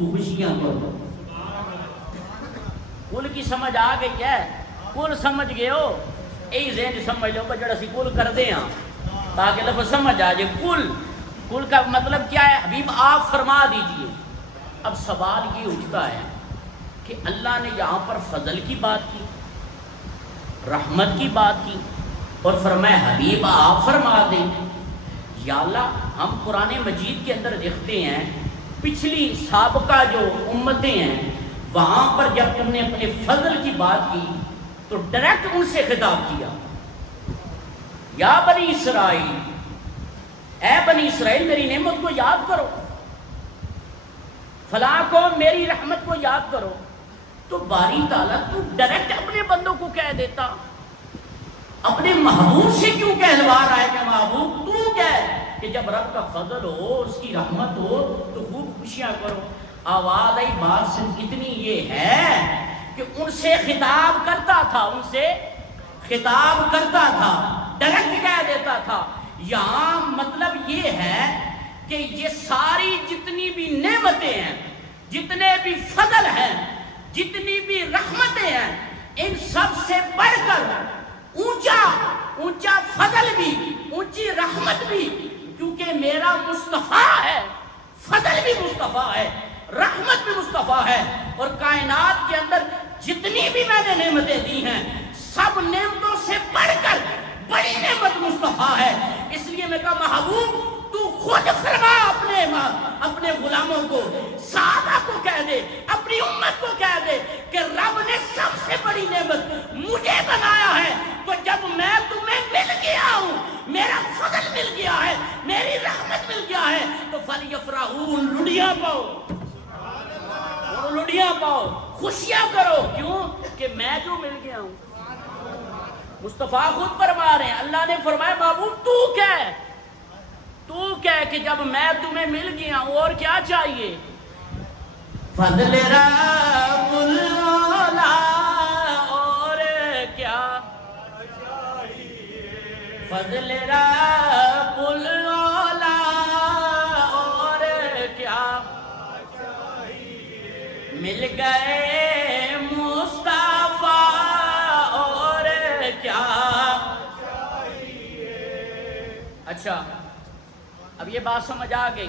خوشیاں کرو. کل کی سمجھ آ گئی ہے؟ کل سمجھ گئے ہو؟ یہی ذہن سمجھ لو جڑا اسی کل کر دے ہاں تاکہ لفظ سمجھ آ جائے. کل کا مطلب کیا ہے حبیب آپ فرما دیجئے. اب سوال یہ اٹھتا ہے کہ اللہ نے یہاں پر فضل کی بات کی، رحمت کی بات کی اور فرمایا حبیب آپ فرما دیں. یا اللہ ہم قرآن مجید کے اندر دیکھتے ہیں پچھلی سابقہ جو امتیں ہیں وہاں پر جب تم نے اپنے فضل کی بات کی تو ڈائریکٹ ان سے خطاب کیا، یا بنی اسرائیل، اے بنی اسرائیل میری نعمت کو یاد کرو، فلاں کو میری رحمت کو یاد کرو. تو باری تعالیٰ تو ڈائریکٹ اپنے بندوں کو کہہ دیتا، اپنے محبوب سے کیوں کہلوا رہا ہے کہ محبوب تو کہہ کہ جب رب کا فضل ہو اس کی رحمت ہو تو خوب خوشیاں کرو. آواز آئی بات صرف اتنی یہ ہے کہ ان سے خطاب کرتا تھا، ان سے خطاب کرتا تھا، ڈائریکٹ کہہ دیتا تھا. یہاں مطلب یہ ہے کہ یہ ساری جتنی بھی نعمتیں ہیں، جتنے بھی فضل ہیں، جتنی بھی رحمتیں ہیں، ان سب سے بڑھ کر اونچا فضل بھی، اونچی رحمت بھی، کیونکہ میرا مصطفیٰ ہے، فضل بھی مصطفیٰ ہے، رحمت بھی مصطفیٰ ہے. اور کائنات کے اندر جتنی بھی میں نے نعمتیں دی ہیں سب نعمتوں سے بڑھ کر بڑی نعمت مصطفیٰ ہے. اس لیے میں کہا محبوب تو خود فرما اپنے غلاموں کو، صحابہ کو کہہ دے، اپنی امت کو کہہ دے کہ رب نے سب سے بڑی نعمت مجھے بنایا ہے. تو جب میں تمہیں مل گیا ہوں، میرا فضل مل گیا ہے، میری رحمت مل گیا ہے، تو فَلْيَفْرَحُوا، لڑیاں پاؤ، لڑیاں پاؤ، خوشیاں کرو. کیوں کہ میں جو مل گیا ہوں. مصطفیٰ خود فرما رہے ہیں، اللہ نے فرمایا محبوب تو کہہ کہ جب میں تمہیں مل گیا ہوں اور کیا چاہیے. فضل رب المولا اور کیا چاہیے، فضل رب المولا اور کیا چاہیے، مل گئے مصطفیٰ اور کیا چاہیے. اچھا اب یہ بات سمجھ آ گئی،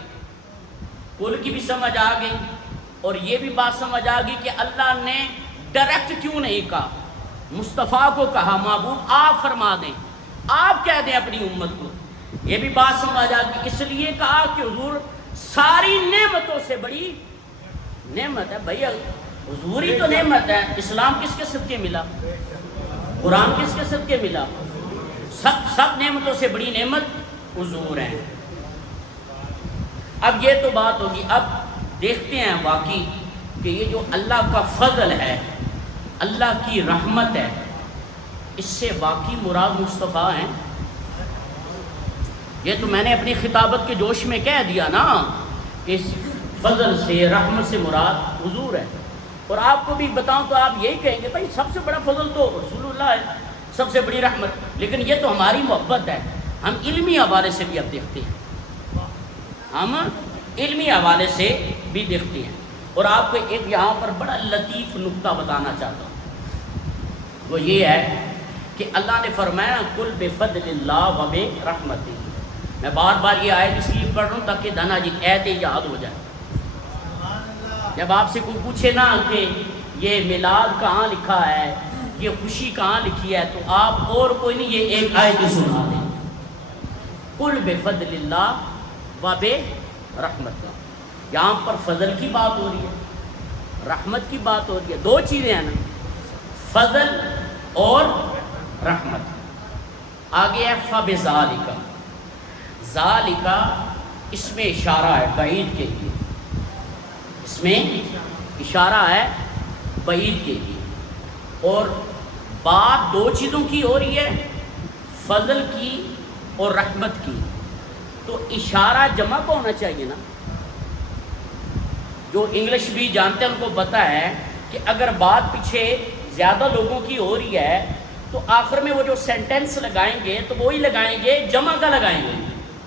کل کی بھی سمجھ آ گئی اور یہ بھی بات سمجھ آ گئی کہ اللہ نے ڈائریکٹ کیوں نہیں کہا، مصطفیٰ کو کہا محبوب آپ فرما دیں، آپ کہہ دیں اپنی امت کو. یہ بھی بات سمجھ آ گئی، اس لیے کہا کہ حضور ساری نعمتوں سے بڑی نعمت ہے. بھائی حضور ہی تو نعمت ہے. اسلام کس کے صدقے ملا، قرآن کس کے صدقے ملا؟ سب نعمتوں سے بڑی نعمت حضور ہیں. اب یہ تو بات ہوگی. اب دیکھتے ہیں واقعی کہ یہ جو اللہ کا فضل ہے، اللہ کی رحمت ہے، اس سے واقعی مراد مصطفیٰ ہیں. یہ تو میں نے اپنی خطابت کے جوش میں کہہ دیا نا کہ اس فضل سے، رحمت سے مراد حضور ہے. اور آپ کو بھی بتاؤں تو آپ یہی کہیں گے بھائی سب سے بڑا فضل تو رسول اللہ ہے، سب سے بڑی رحمت. لیکن یہ تو ہماری محبت ہے. ہم علمی حوالے سے بھی اب دیکھتے ہیں، ہم علمی حوالے سے بھی دیکھتے ہیں. اور آپ کو ایک یہاں پر بڑا لطیف نکتہ بتانا چاہتا ہوں. وہ یہ ہے کہ اللہ نے فرمایا قُلْ بِفَضْلِ اللَّهِ وَبِرَحْمَتِهِ. میں بار بار یہ آیت اس لیے پڑھ رہا ہوں تاکہ دھنا جی ایت یاد ہو جائے. جب آپ سے کوئی پوچھے نا کہ یہ میلاد کہاں لکھا ہے، یہ خوشی کہاں لکھی ہے، تو آپ اور کوئی نہیں، یہ ایک آیت سنا دیں. قُلْ بِفَضْلِ اللَّهِ وَبِرَحْمَتِهِ. یہاں پر فضل کی بات ہو رہی ہے، رحمت کی بات ہو رہی ہے. دو چیزیں ہیں نا، فضل اور رحمت. آگے ہے فَبِذَالِكَ. ذَالِكَ اس میں اشارہ ہے بعید کے لیے، اس میں اشارہ ہے بعید کے لیے. اور بات دو چیزوں کی ہو رہی ہے، فضل کی اور رحمت کی. تو اشارہ جمع کو ہونا چاہیے نا. جو انگلش بھی جانتے ہیں ان کو پتہ ہے کہ اگر بات پیچھے زیادہ لوگوں کی ہو رہی ہے تو آخر میں وہ جو سینٹنس لگائیں گے تو وہی لگائیں گے، جمع کا لگائیں گے،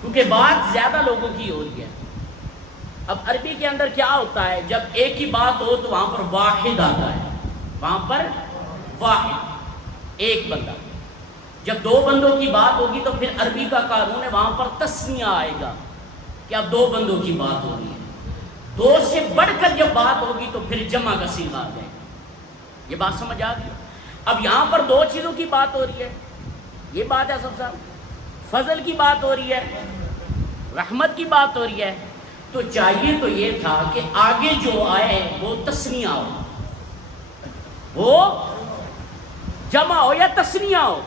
کیونکہ بات زیادہ لوگوں کی ہو رہی ہے. اب عربی کے اندر کیا ہوتا ہے، جب ایک ہی بات ہو تو وہاں پر واحد آتا ہے، وہاں پر واحد ایک بندہ. جب دو بندوں کی بات ہوگی تو پھر عربی کا قانون ہے وہاں پر تسنیہ آئے گا کہ اب دو بندوں کی بات ہو رہی ہے. دو سے بڑھ کر جب بات ہوگی تو پھر جمع کا صیغہ آ جائے گا. یہ بات سمجھ آ گئی؟ اب یہاں پر دو چیزوں کی بات ہو رہی ہے، یہ بات ہے سب صاحب، فضل کی بات ہو رہی ہے، رحمت کی بات ہو رہی ہے. تو چاہیے تو یہ تھا کہ آگے جو آئے وہ تسنیہ ہو، وہ جمع ہو یا تسنیہ ہو.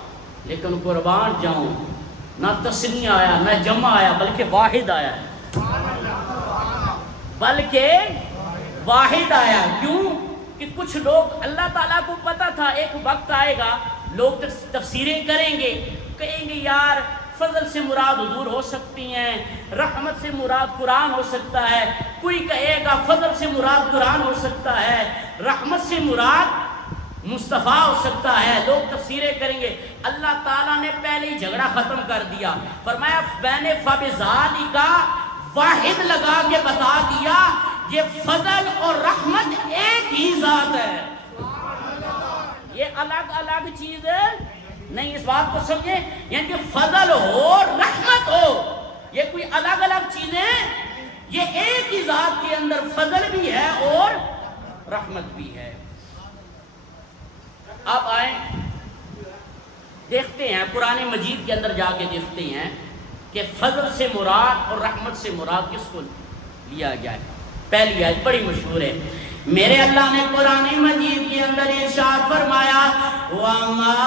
لیکن قربان جاؤں، نہ تسنیہ آیا نہ جمع آیا بلکہ واحد آیا ہے، بلکہ واحد آیا. کیوں کہ کچھ لوگ، اللہ تعالیٰ کو پتہ تھا ایک وقت آئے گا لوگ تفسیریں کریں گے، کہیں گے یار فضل سے مراد حضور ہو سکتی ہیں، رحمت سے مراد قرآن ہو سکتا ہے. کوئی کہے گا فضل سے مراد قرآن ہو سکتا ہے، رحمت سے مراد مصطفیٰ ہو سکتا ہے. لوگ تفسیریں کریں گے. اللہ تعالیٰ نے پہلے ہی جھگڑا ختم کر دیا، فرمایا میں نے فَبِذَالِکَ واحد لگا کے بتا دیا یہ فضل اور رحمت ایک ہی ذات ہے، یہ الگ الگ چیز نہیں. اس بات کو سمجھیں، یعنی کہ فضل ہو رحمت ہو یہ کوئی الگ الگ چیزیں، یہ ایک ہی ذات کے اندر فضل بھی ہے اور رحمت بھی ہے. اب آئیں دیکھتے ہیں قرآن مجید کے اندر جا کے دیکھتے ہیں کہ فضل سے مراد اور رحمت سے مراد کس کو لیا جائے. پہلی آیت بڑی مشہور ہے، میرے اللہ نے قرآن مجید کے اندر ارشاد فرمایا وَمَا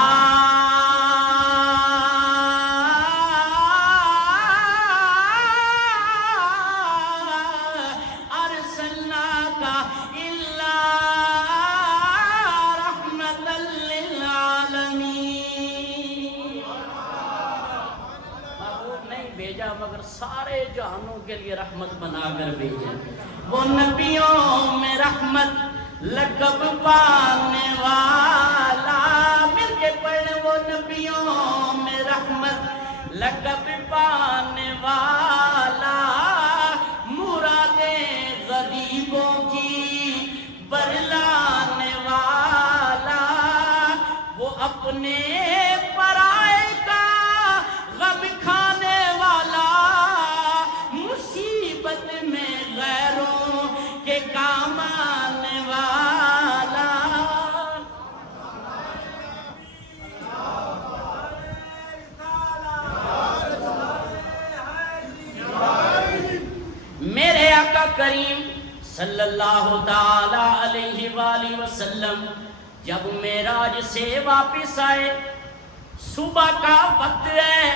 مگر سارے جہانوں کے لیے رحمت بنا کر بھیجا. وہ نبیوں میں رحمت لقب پانے والا، مل کے پڑھ، وہ نبیوں میں رحمت لقب پانے والا، مرادیں غریبوں کی برلانے والا، وہ اپنے پرائے کا غم کھانے والا، مصیبت میں غیروں کے کام آنے والا. میرے آقا کریم صلی اللہ تعالی علیہ وآلہ وسلم جب معراج سے واپس آئے، صبح کا وقت ہے،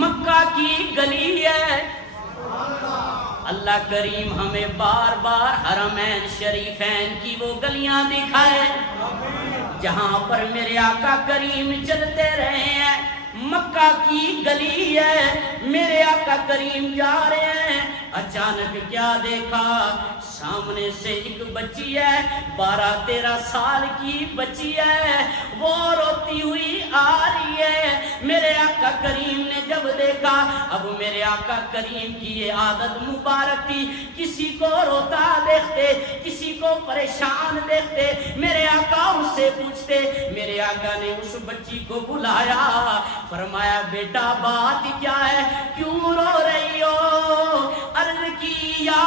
مکہ کی گلی ہے. اللہ کریم ہمیں بار بار حرمین شریفین کی وہ گلیاں دکھائے جہاں پر میرے آقا کریم چلتے رہے ہیں. مکہ کی گلی ہے، میرے آقا کریم جا رہے ہیں. اچانک کیا دیکھا، سامنے سے ایک بچی ہے، 12-13 سال کی بچی ہے، وہ روتی ہوئی آ رہی ہے. میرے آقا کریم نے جب دیکھا، اب میرے آقا کریم کی یہ عادت مبارک تھی، کسی کو روتا دیکھتے، کسی کو پریشان دیکھتے، میرے آقا اس سے پوچھتے. میرے آقا نے اس بچی کو بلایا، فرمایا بیٹا بات کیا ہے، کیوں رو رہی ہو؟ عرض کی یا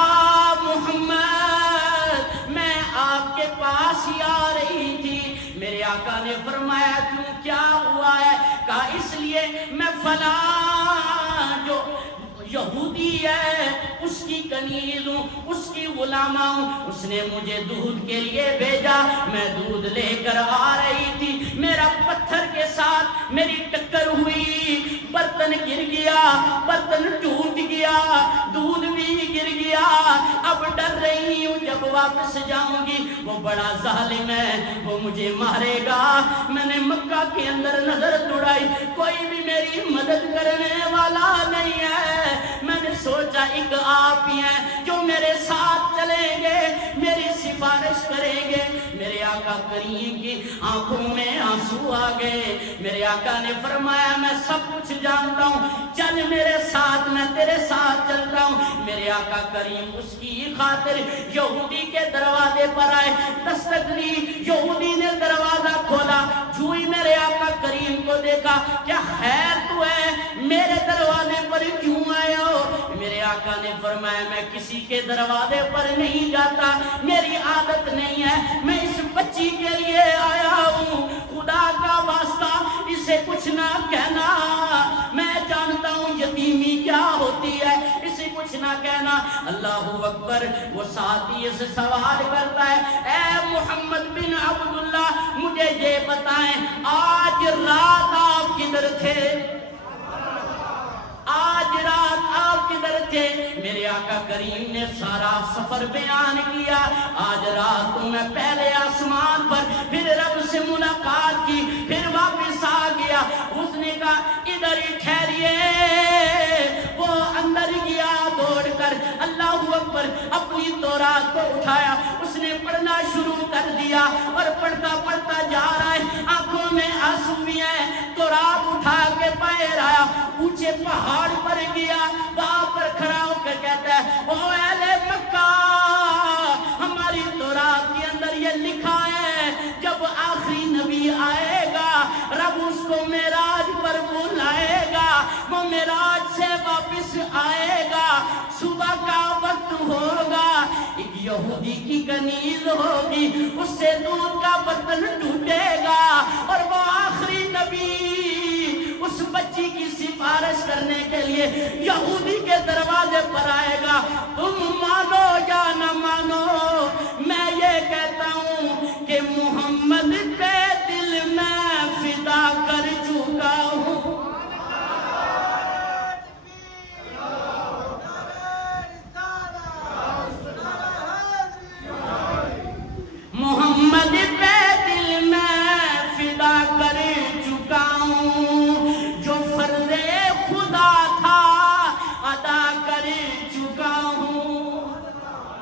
محمد میں آپ کے پاس ہی آ رہی تھی. میرے آقا نے فرمایا کیوں، کیا ہوا ہے؟ کہا اس لیے میں فلاں جو یہودی ہے اس کی کنیز ہوں، اس کی غلامہ ہوں، اس نے مجھے دودھ کے لیے بھیجا، میں دودھ لے کر آ رہی تھی، میرا پتھر کے ساتھ میری ٹکر ہوئی، برتن گر گیا، برتن ٹوٹ گیا، دودھ بھی گر گیا. اب ڈر رہی ہوں جب واپس جاؤں گی وہ بڑا ظالم ہے، وہ مجھے مارے گا. میں نے مکہ کے اندر نظر دوڑائی، کوئی بھی میری مدد کرنے والا نہیں ہے. میں نے سوچا ایک آپ ہی ہیں جو میرے ساتھ چلیں گے، میری صفات سفارش کریں گے. میرے آقا کریم کی آنکھوں میں آنسو آ گئے. میرے آقا نے فرمایا میں سب کچھ جانتا ہوں, چل میرے ساتھ, میں تیرے ساتھ چلتا ہوں. میرے آقا کریم اس کی خاطر یہودی کے دروازے پر آئے, دستک دی. یہودی نے دروازہ کھولا, جو ہی میرے آقا کریم کو دیکھا, کیا خیر تو ہے, میرے دروازے پر کیوں آئے ہو؟ میرے آقا نے فرمایا میں کسی کے دروازے پر نہیں جاتا, میری عادت نہیں ہے, میں اس بچی کے لیے آیا ہوں, خدا کا واسطہ اسے کچھ نہ کہنا, میں جانتا ہوں یتیمی کیا ہوتی ہے, اسے کچھ نہ کہنا. اللہ اکبر. وہ ساتھی سے سوال کرتا ہے, اے محمد بن عبداللہ مجھے یہ بتائیں آج رات آپ کدھر تھے؟ آج رات آپ کدھر تھے؟ میرے آقا کریم نے سارا سفر بیان کیا. آج رات کو میں پہلے آسمان پر, پھر رب سے ملاقات کی, پھر واپس آ گیا. اس نے کہا ادھر ہی ٹھہریے. وہ اندر گیا دوڑ کر, اللہ اکبر, اپنی تورات کو اٹھایا, اس نے پڑھنا شروع کر دیا اور پڑھتا پڑھتا جا رہا ہے, آنکھوں میں آنسو بھی ہیں. تورات اٹھا کے باہر آیا, اونچے پہاڑ پر گیا, وہاں پر کھڑا ہو کر کہتا ہے او اہل مکہ, ہماری تورات کے اندر یہ لکھا ہے جب آخری نبی آئے گا رب اس کو معراج پر بلائے گا, وہ معراج سے واپس آئے گا, صبح کا وقت ہوگا, ایک یہودی کی کنیز ہوگی, اس سے دودھ کا برتن ٹوٹے گا, اور وہ آخری نبی اس بچی کی سفارش کرنے کے لیے یہودی کے دروازے پر آئے گا. تم مانو یا نہ مانو, میں یہ کہتا ہوں کہ محمد پہ دل میں فدا کر چکا ہوں. محمد پہ دل میں فدا کر چکا ہوں, جو فرض خدا تھا ادا کر چکا ہوں.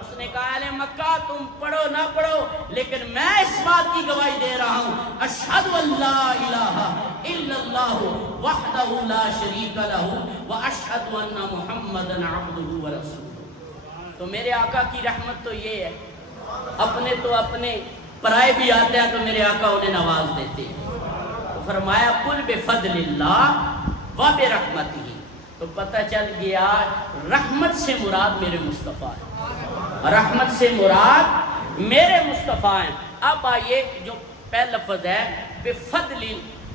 اس نے کہا اہل مکہ تم پڑھو نہ پڑھو, لیکن میں اس بات کی گواہی دے رہا ہوں, اشہد ان لا الہ الا اللہ وحدہ لا شریک لہ واشہد ان محمدا عبدہ ورسولہ. تو میرے آقا کی رحمت تو یہ ہے, اپنے تو اپنے, پرائے بھی آتے ہیں تو میرے آقا انہیں نواز دیتے ہیں. تو فرمایا قل بفضل اللہ و برحمتہ, تو پتہ چل گیا رحمت سے مراد میرے مصطفیٰ ہے, رحمت سے مراد میرے مصطفیٰ ہیں. اب آئیے جو پہلا لفظ ہے بفضل,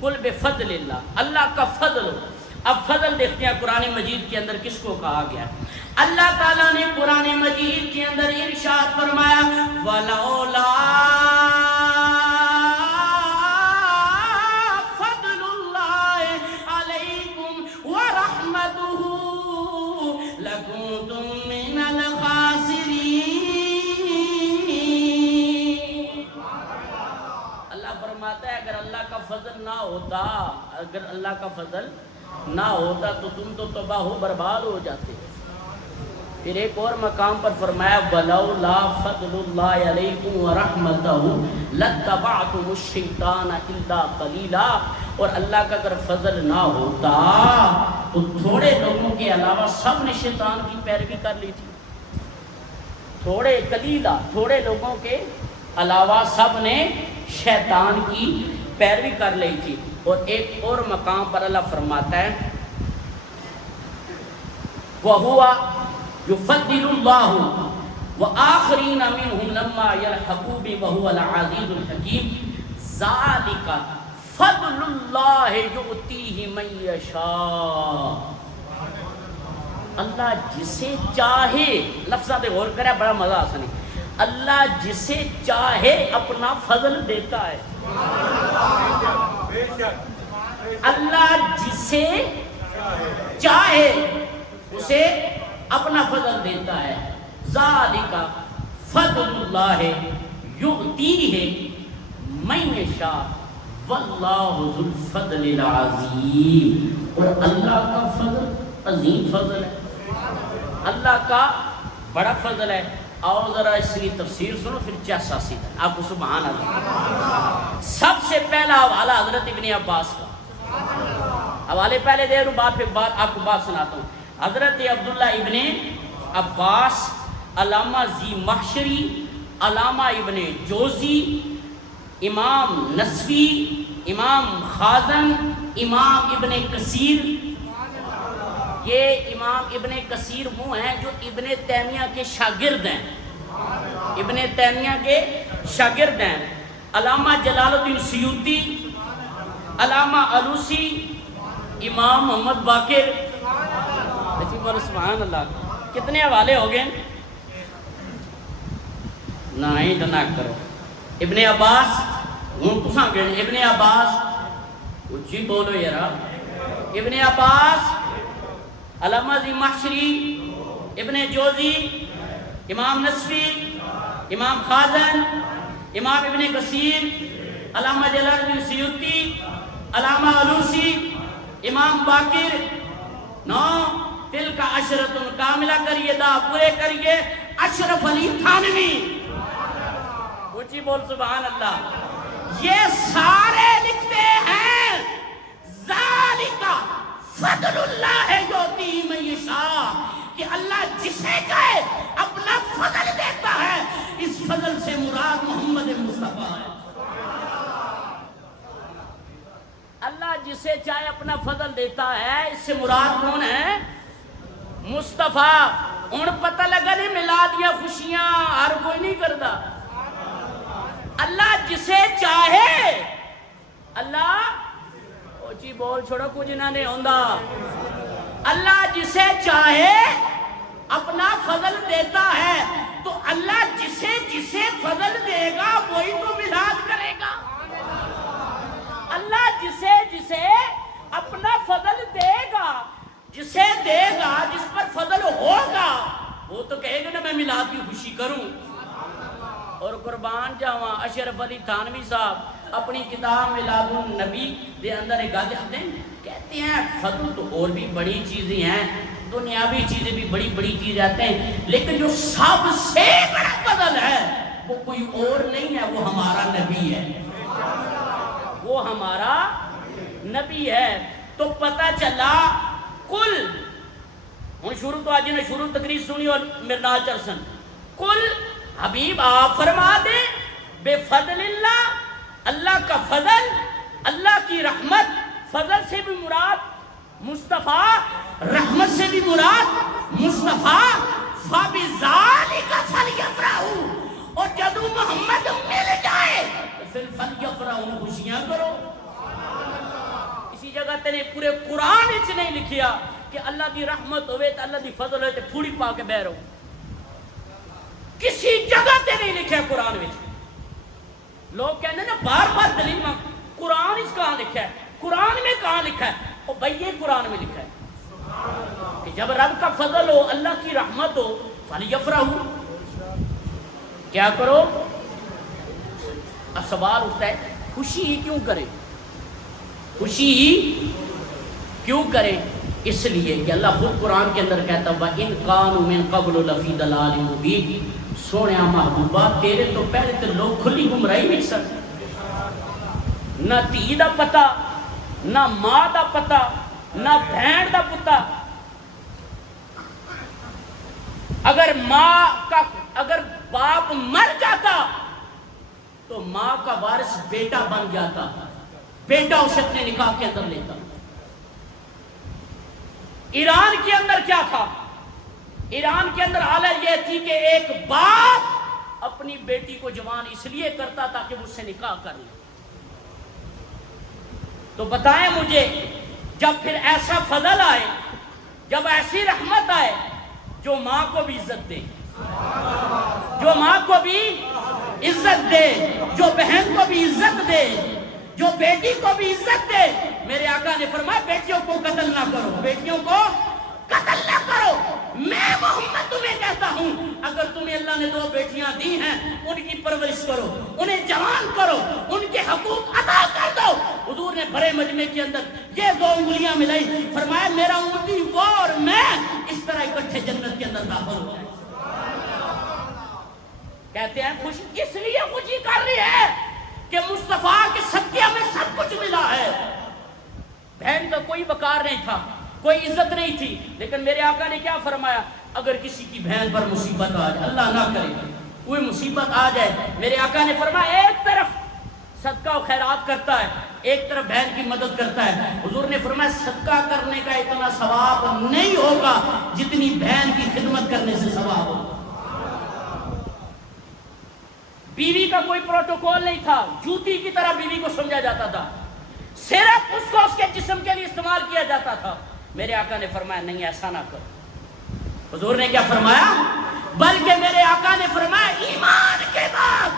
قل بفضل اللہ, اللہ کا فضل. اب فضل دیکھتے ہیں قرآن مجید کے اندر کس کو کہا گیا. اللہ تعالیٰ نے قرآن مجید کے اندر ارشاد فرمایا وَلَوْلَا فَضْلُ اللَّهِ عَلَيْكُمْ وَرَحْمَتُهُ لَكُنْتُمْ مِنَ الْخَاسِرِينَ. اللہ فرماتا ہے اگر اللہ کا فضل نہ ہوتا, اگر اللہ کا فضل نہ ہوتا تو تم تو تباہ و برباد ہو جاتے. پھر ایک اور مقام پر فرمایا وَلَوْلَا فَضْلُ اللَّهِ عَلَيْكُمْ وَرَحْمَتَهُ لَاتَّبَعْتُمُ الشَّيْطَانَ إِلَّا قَلِيلًا. اور اللہ کا اگر فضل نہ ہوتا تو تھوڑے لوگوں کے علاوہ سب نے شیطان کی پیروی کر لی تھی. تھوڑے قلیلا, تھوڑے لوگوں کے علاوہ سب نے شیطان کی پیروی کر لی تھی. اور ایک اور مقام پر اللہ فرماتا ہے وَهُوَ يُفَضِّلُ اللَّهُ وَآخَرِينَ مِنْهُمْ لَمَّا يَلْحَقُوا بِهِ وَهُوَ الْعَزِيزُ الْحَكِيمُ. ذَلِكَ فَضْلُ اللَّهِ يُؤْتِيهِ مَن يَشَاءُ. اللہ جسے چاہے, لفظات غور کرے بڑا مزہ آسا نہیں, اللہ جسے چاہے اپنا فضل دیتا ہے. اللہ جسے چاہے اسے اپنا فضل دیتا ہے. ذالک فضل اللہ یؤتیہ من یشاء واللہ ذو الفضل العظیم. اور اللہ کا فضل عظیم فضل ہے, اللہ کا بڑا فضل ہے. اور ذرا اس کی تفسیر سنو پھر چیسا سیدھا آپ کو سبحان اللہ. سب سے پہلا حوالہ حضرت ابن عباس کا حوالے پہلے دے رہا ہوں، پھر آپ کو بات سناتا ہوں. حضرت عبداللہ ابن عباس، علامہ زی محشری، علامہ ابن جوزی، امام نسوی، امام خازن، امام ابن کثیر. یہ امام ابن کثیر وہ ہیں جو ابن تیمیہ کے شاگرد ہیں، ابن تیمیہ کے شاگرد ہیں. علامہ جلال الدین سیوطی، علامہ علوسی، امام محمد باقر. سبحان اللہ. کتنے حوالے ہو گئے؟ نہیں تو نہ کرو. ابن عباس ہوں تساں گئے ابن عباس اچھی بولو یار. ابن عباس، علامہ زی محشری، ابن جوزی، امام نسوی، امام خازن، امام ابن کثیر، علامہ جلال الدین سیوطی، علامہ علوسی، امام باقر. نو تل کا عشرت کاملہ کریے، دا پورے کریے. اشرف علی تھانوی، اونچی بول سبحان اللہ. یہ سارے لکھتے ہیں ذالک فضل اللہ یؤتی من یشاء، کہ اللہ جسے چاہے اپنا فضل دیتا ہے. اس فضل سے مراد محمد مصطفیٰ ہے. اللہ جسے چاہے اپنا فضل دیتا ہے، اس سے مراد کون ہے؟ مصطفیٰ. ان پتہ لگا نہیں میلاد یا خوشیاں ہر کوئی نہیں کرتا. اللہ جسے چاہے، اللہ جی بول چھوڑو کچھ نہ نہیں ہوندا. اللہ جسے چاہے اپنا فضل دیتا ہے، تو اللہ جسے جسے فضل دے گا وہی تو میلاد کرے گا. اللہ جسے جسے اپنا فضل دے گا، جسے دے گا، جس پر فضل ہوگا، وہ تو کہے گا نا میں میلاد کی خوشی کروں. اور قربان جاواں اشرف علی تھانوی صاحب اپنی کتاب میلاد النبی دے اندر ایک گل لکھتے ہیں، کہتے ہیں فضل تو اور بھی بڑی چیزیں ہیں، دنیاوی چیزیں بھی بڑی بڑی چیزیں آتے ہیں، لیکن جو سب سے بڑا فضل ہے وہ کوئی اور نہیں ہے، وہ ہمارا نبی ہے. وہ ہمارا نبی ہے. تو پتہ چلا کل ہوں شروع تو آج نے شروع تقریر سنی اور میرے نال چرسن. کل حبیب آپ فرما دیں بے فضل اللہ، اللہ کا فضل، اللہ کی رحمت. فضل سے بھی مراد مصطفیٰ، رحمت سے بھی مراد مصطفیٰ. فَبِذَالِكَ فَلْيَفْرَحُوا، اور جدو محمد مل جائے پھر فَلْيَفْرَحُوا خوشیاں کرو. اسی جگہ تینے پورے قرآن اچھ نہیں لکھیا کہ اللہ دی رحمت ہوئے تو اللہ دی فضل ہوئے تو پھوڑی پا کے بہ رہو. کسی جگہ تے نہیں لکھا قرآن میں. لوگ کہنے نا بار بار دلیل میں قرآن اس کہاں لکھا ہے، قرآن میں کہاں لکھا ہے؟ اور بھئی یہ قرآن میں لکھا ہے کہ جب رب کا فضل ہو، اللہ کی رحمت ہو، فَلْيَفْرَحُوا، کیا کرو؟ اب سوال اٹھتا ہے خوشی ہی کیوں کریں؟ خوشی ہی کیوں کریں؟ اس لیے کہ اللہ خود قرآن کے اندر کہتا ہے وَإِن كَانُوا مِن قَبْلُ لَفِي ضَلَالٍ مُبِينٍ. سونیا محبوبہ تیرے تو پہلے تو لوگ کھلی گمراہی نہیں سن. نہ دھی دا پتہ، نہ ماں دا پتہ، نہ بہن دا پتہ. اگر باپ مر جاتا تو ماں کا وارث بیٹا بن جاتا، بیٹا اسے اپنے نکاح کے اندر لیتا. ایران کے اندر کیا تھا؟ ایران کے اندر حالت یہ تھی کہ ایک باپ اپنی بیٹی کو جوان اس لیے کرتا تھا کہ وہ اس سے نکاح کر لے. تو بتائیں مجھے جب پھر ایسا فضل آئے، جب ایسی رحمت آئے جو ماں کو بھی عزت دے، جو ماں کو بھی عزت دے، جو بہن کو بھی عزت دے، جو بیٹی کو بھی عزت دے. میرے آقا نے فرمایا بیٹیوں کو قتل نہ کرو، بیٹیوں کو قتل نہ کرو. میں محمد تمہیں کہتا ہوں اگر تمہیں اللہ نے 2 بیٹیاں دی ہیں ان کی پرورش کرو، انہیں جوان کرو، ان کے حقوق ادا کر دو. حضور نے بڑے مجمع کے اندر یہ 2 انگلیاں ملائی، فرمایا میرا امتی وہ اور میں اس طرح اکٹھے جنت کے اندر داخل ہو جائے. کہتے ہیں خوشی اس لیے خوشی کر رہی ہے کہ مصطفیٰ کے صدقے ہمیں سب کچھ ملا ہے. بہن کا کوئی وقار نہیں تھا, کوئی عزت نہیں تھی, لیکن میرے آقا نے کیا فرمایا, اگر کسی کی بہن پر مصیبت آ جائے, اللہ نہ کرے کوئی مصیبت آ جائے, میرے آقا نے فرمایا ایک طرف صدقہ و خیرات کرتا ہے, ایک طرف بہن کی مدد کرتا ہے. حضور نے فرمایا صدقہ کرنے کا اتنا ثواب نہیں ہوگا جتنی بہن کی خدمت کرنے سے ثواب ہوگا. بیوی کا کوئی پروٹوکول نہیں تھا, جوتی کی طرح بیوی کو سمجھا جاتا تھا, صرف اس کو اس کے جسم کے لیے استعمال کیا جاتا تھا. میرے آقا نے فرمایا نہیں ایسا نہ کرو. حضور نے کیا فرمایا, بلکہ میرے آقا نے فرمایا ایمان کے بعد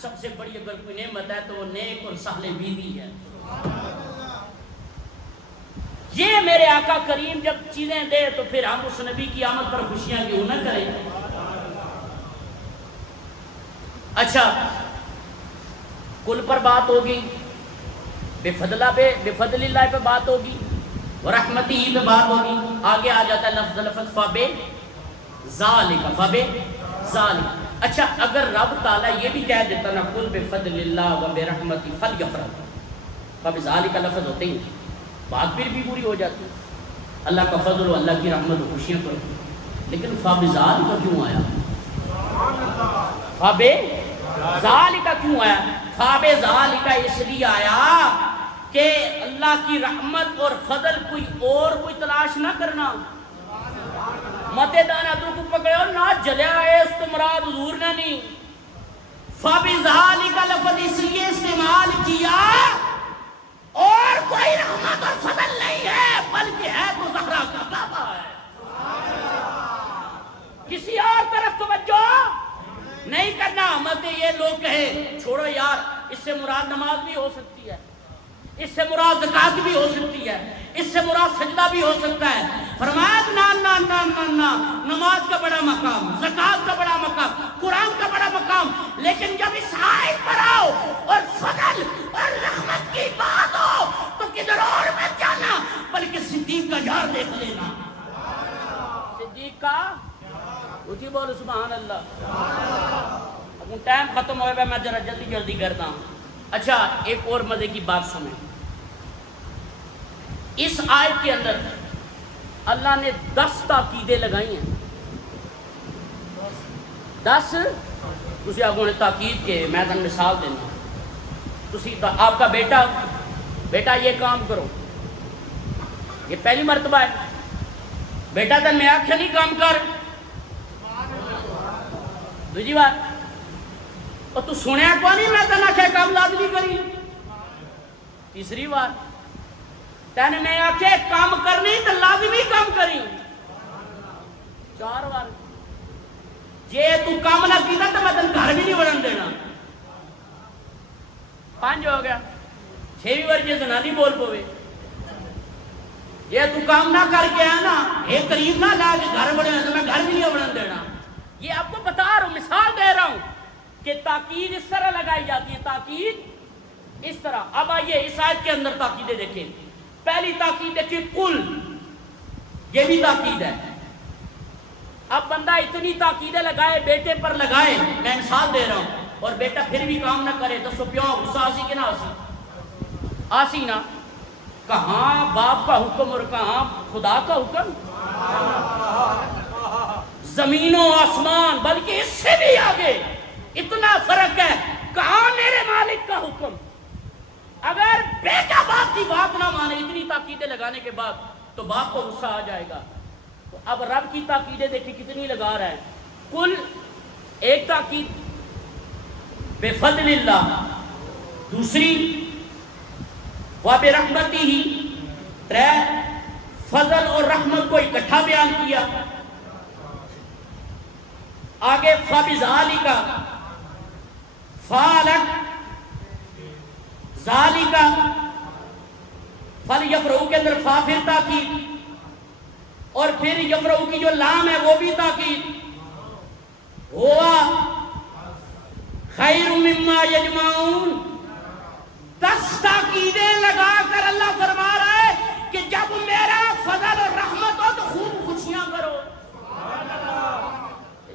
سب سے بڑی اگر کوئی نعمت ہے تو وہ نیک اور صالح بیوی ہے. یہ میرے آقا کریم جب چیزیں دے تو پھر ہم اس نبی کی آمد پر خوشیاں کیوں نہ کریں. اچھا, کل پر بات ہوگی, بے فضل اللہ پہ بات ہوگی, ورحمتی پہ بات ہوگی. آگے آ جاتا ہے لفظ فبے ذالک, فبے ذالک. اچھا, اگر رب تعالیٰ یہ بھی کہہ دیتا نا قل بفضل اللہ و برحمتی فلیفرحوا, فبے ذالک لفظ ہوتے ہی بات پھر بھی پوری ہو جاتی. اللہ کا فضل و اللہ کی رحمت و خوشیاں کرو, لیکن فبے ذالک کیوں آیا, فبے ذالک کیوں آیا؟ فبے ذالک اس لیے آیا کہ اللہ کی رحمت اور فضل کوئی تلاش نہ کرنا. متے دانا تو کو پکڑو نہ جلیا ہے اس تو مراد حضور نے نہیں. فبذالک لفظ اس لیے استعمال کیا اور کوئی رحمت اور فضل نہیں ہے بلکہ ہے تو زہرا کا بابا ہے. کسی اور طرف توجہ نہیں کرنا. مت یہ لوگ کہے چھوڑو یار, اس سے مراد نماز بھی ہو سکتی ہے, اس سے مراد زکات بھی ہو سکتی ہے, اس سے مراد سجدہ بھی ہو سکتا ہے. فرمایا نا نا نا نا نا, نماز کا بڑا مقام, زکات کا بڑا مقام, قرآن کا بڑا مقام, لیکن جب اس آیت پر آؤ اور فضل اور رحمت کی بات ہو تو کدھر اور مت جانا بلکہ صدیق کا یار دیکھ لینا. صدیق کا اٹھی بولو سبحان اللہ. اب ٹائم ختم ہوئے گا, میں ذرا جلدی کرتا ہوں. اچھا, ایک اور مزے کی بات سنیں. اس آیت کے اندر اللہ نے 10 تاکیدیں لگائی ہیں. 10 تسی آگوں نے تاکید کے, میں تن مثال دینا. تسی آپ کا بیٹا یہ کام کرو, یہ پہلی مرتبہ ہے. بیٹا تن میں آنکھیں نہیں کام کر. دوسری بات, اور تو سنیا کو نہیں میں تن آنکھیں کام لازمی کری. تیسری بات, تین میں آنکھیں کام کرنی تو لازمی کام کری. 4 بار جے تو کام نہ کیتا تو میں تن گھر بھی نہیں بڑھن دینا. 5 ہو گیا. 6 بار جے زنانی بول پوے, یہ تو کام نہ کر کے آیا نا, ایک قریب نہ لا کے گھر بڑھے تو میں گھر بھی نہیں بڑھن دینا. یہ آپ کو بتا رہا ہوں, مثال دے رہا ہوں کہ تاکید اس طرح لگائی جاتی ہے, تاکید اس طرح. اب آئیے اس آیت کے اندر تاکیدیں دیکھیں. پہلی تاکید دیکھیں قل, یہ بھی تاکید ہے. اب بندہ اتنی تاکیدیں لگائے, بیٹے پر لگائے, میں مثال دے رہا ہوں, اور بیٹا پھر بھی کام نہ کرے, دسو پیوں غصہ آسی کہ نہ آسی؟ آسی نا. کہاں باپ کا حکم اور کہاں خدا کا حکم, زمین و آسمان, بلکہ اس سے بھی آگے اتنا فرق ہے. کہاں میرے مالک کا حکم. اگر بیٹا باپ کی بات نہ مانے اتنی تاکیدیں لگانے کے بعد تو باپ کو غصہ آ جائے گا. تو اب رب کی تاکیدیں دیکھیں کتنی لگا رہا ہے. کل ایک تاکید بفضل اللہ, دوسری وبرحمتہ, 3 فضل اور رحمت کو اکٹھا بیان کیا. آگے فبذالک, فالک ذالک, فلیفرحوا کے اندر فا پھر تاکید, اور پھر یفرحوا کی جو لام ہے وہ بھی تاکید. ہوا خیر مما یجمعون, 10 تاکیدیں لگا کر اللہ فرما رہا ہے کہ جب میرا فضل اور رحمت ہو تو خوب خوشیاں کرو.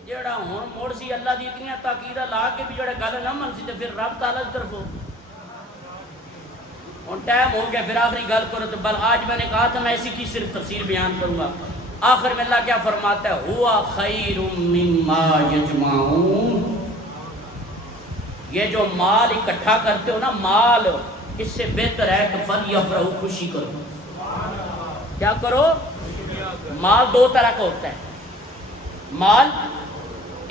جیڑا ہوں موڑ سی اللہ دی اتنی تاکید لا کے بھی جڑے گل نہ من سی تے پھر رب تعالیٰ کی طرف ہوں ٹائم ہو گیا، پھر آخری گل کرو تو بل آج میں نے کہا تھا میں اسی کی صرف تفسیر بیان کروں گا۔ آخر میں اللہ کیا فرماتا ہے، ہوا خیر مما یجمعون، یہ جو مال اکٹھا کرتے ہو نا مال، اس سے بہتر ہے کہ فلیفرحوا، خوشی کرو۔ کیا کرو؟ مال دو طرح کا ہوتا ہے، مال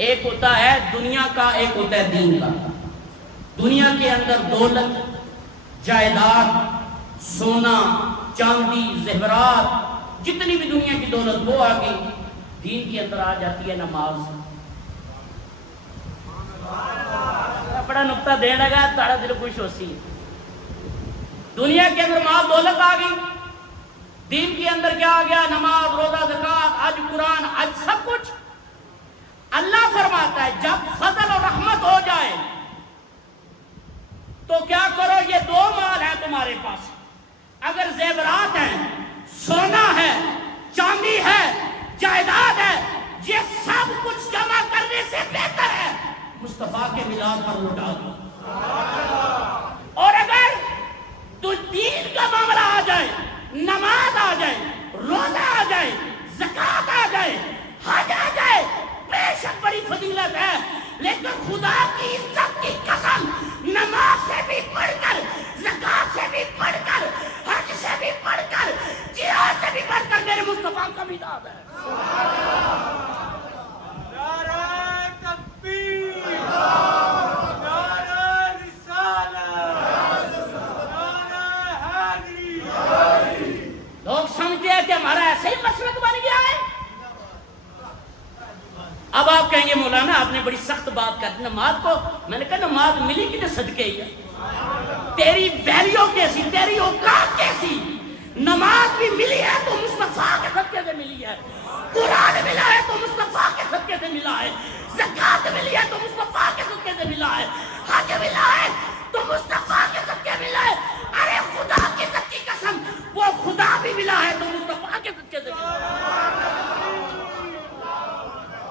ایک ہوتا ہے دنیا کا، ایک ہوتا ہے دین کا۔ دنیا کے اندر دولت، جائیداد، سونا، چاندی، زیورات، جتنی بھی دنیا کی دولت وہ آگئی، دین کے اندر آ جاتی ہے نماز۔ بڑا نقطہ دین لگا، تارا دل خوش ہو سی۔ دنیا کے اندر مال دولت آ گئی، دین کے اندر کیا آ گیا؟ نماز، روزہ، زکوٰۃ، حج، قرآن، حج، سب کچھ۔ اللہ فرماتا ہے جب فضل اور رحمت ہو جائے تو کیا کرو، یہ دو مال ہے تمہارے پاس، اگر زیورات ہیں، سونا ہے، چاندی ہے، جائیداد ہے، یہ سب کچھ جمع کرنے سے بہتر ہے مصطفیٰ کے میلاد پر لٹا دو۔ اور اگر تو دین کا معاملہ آ جائے، نماز آ جائے، روزہ آ جائے، زکوٰۃ آ جائے، حج آ جائے، بے شک بڑی فضیلت ہے، لیکن خدا کی عزت کی قسم نماز سے بھی پڑھ کر، زکوٰۃ سے بھی پڑھ کر، حج سے بھی پڑھ کر، جہاد سے بھی پڑھ کر میرے مصطفیٰ کا میلاد ہے۔ نعرہ تکبیر، نعرہ رسالت، نعرہ حیدری۔ لوگ سمجھتے ہیں کہ ہمارا ایسے ہی مسلک بن گیا ہے۔ اب آپ کہیں گے مولانا آپ نے بڑی سخت بات کر دی نماز کو، میں نے کہا نماز ملی کہ صدقے ہی ہے، تیری ویلیو کیسی، تیری اوقات کیسی۔ نماز بھی ملی ہے تو مصطفیٰ کے صدقے سے ملی ہے، قرآن ملا ہے تو مصطفیٰ کے صدقے سے ملا ہے، زکوٰۃ ملی ہے تو مصطفیٰ کے صدقے سے ملا ہے، حج ملا ہے تو مصطفیٰ کے صدقے ملا ہے۔ ارے خدا کی عزت کی قسم وہ خدا بھی ملا ہے تو مصطفیٰ کے صدقے سے ملا ہے۔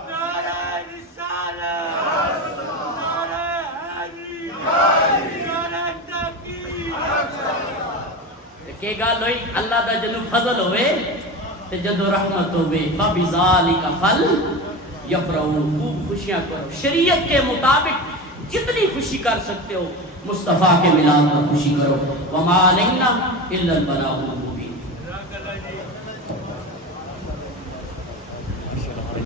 نعرہ رسالت، نعرہ حیدری، نعرہ تکبیر۔ کہ گل ہوئی اللہ دا جنو فضل ہوئے تے جدو رحمت ہوئے فبذالک فلیفرحوا، خوب خوشیاں کرو، شریعت کے مطابق جتنی خوشی کر سکتے ہو مصطفیٰ کے میلاد پر خوشی کرو۔ وما علینا الا البلاغ۔